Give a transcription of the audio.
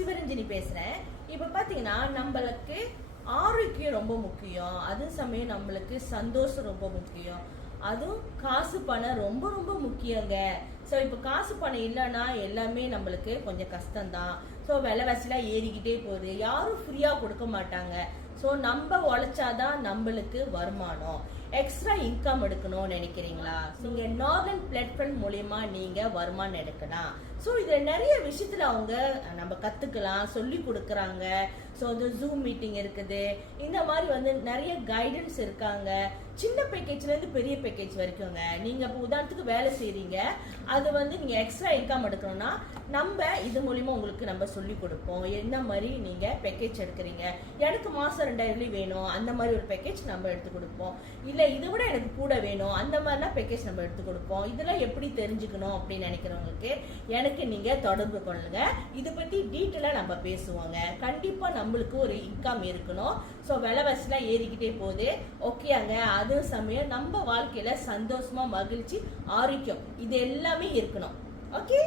சிவரஞ்சனி பேசுறேன். இப்ப பாத்தீங்கன்னா நம்மளுக்கு ஆரோக்கியம் ரொம்ப முக்கியம், அது சமயம் நம்மளுக்கு சந்தோஷம் ரொம்ப முக்கியம், அதுவும் காசு பணம் ரொம்ப ரொம்ப முக்கியங்க. ஸோ இப்போ காசு பணம் இல்லைன்னா எல்லாமே நம்மளுக்கு கொஞ்சம் கஷ்டம்தான். ஸோ விலைவாசிலாம் ஏறிக்கிட்டே போகுது, யாரும் ஃப்ரீயாக கொடுக்க மாட்டாங்க. ஸோ நம்ம உழைச்சாதான் நம்மளுக்கு வருமானம். எக்ஸ்ட்ரா இன்கம் எடுக்கணும்னு நினைக்கிறீங்களா? நீங்க நார்மல் பிளாட்ஃபார்ம் மூலியமா நீங்க வருமானம் எடுக்கலாம். ஸோ இதுல நிறைய விஷயத்துல அவங்க நம்ம கத்துக்கலாம், சொல்லி கொடுக்குறாங்க. ஸோ வந்து ஜூம் மீட்டிங் இருக்குது, இந்த மாதிரி வந்து நிறைய கைடன்ஸ் இருக்காங்க. சின்ன பேக்கேஜ்ல இருந்து பெரிய பேக்கேஜ் வரைக்கும்ங்க. நீங்க இப்போ உதாரணத்துக்கு வேலை செய்றீங்க, அது வந்து நீங்க எக்ஸ்ட்ரா இன்கம் எடுக்கணும்னா நம்ம இது மூலியமா உங்களுக்கு நம்ம சொல்லி கொடுப்போம். என்ன மாதிரி நீங்க பேக்கேஜ் எடுக்கிறீங்க, எனக்கு மாசம் 2000 வேணும், அந்த மாதிரி ஒரு பேக்கேஜ் நம்ம எடுத்து கொடுப்போம். இல்ல இதை விட எனக்கு கூட வேணும், அந்த மாதிரிலாம் பேக்கேஜ் நம்ம எடுத்து கொடுப்போம். இதெல்லாம் எப்படி தெரிஞ்சுக்கணும் அப்படின்னு நினைக்கிறவங்களுக்கு எனக்கு நீங்க தொடர்பு கொள்ளுங்க. இதை பத்தி டீட்டெயிலா நம்ம பேசுவோங்க. கண்டிப்பா நம்மளுக்கு ஒரு இன்கம் இருக்கணும். ஸோ விலைவாசிலாம் ஏறிக்கிட்டே போகுது, ஓகேங்க. அதே சமயம் நம்ம வாழ்க்கையில சந்தோஷமா, மகிழ்ச்சி, ஆரோக்கியம் இது எல்லாமே இருக்கணும். ஓகே.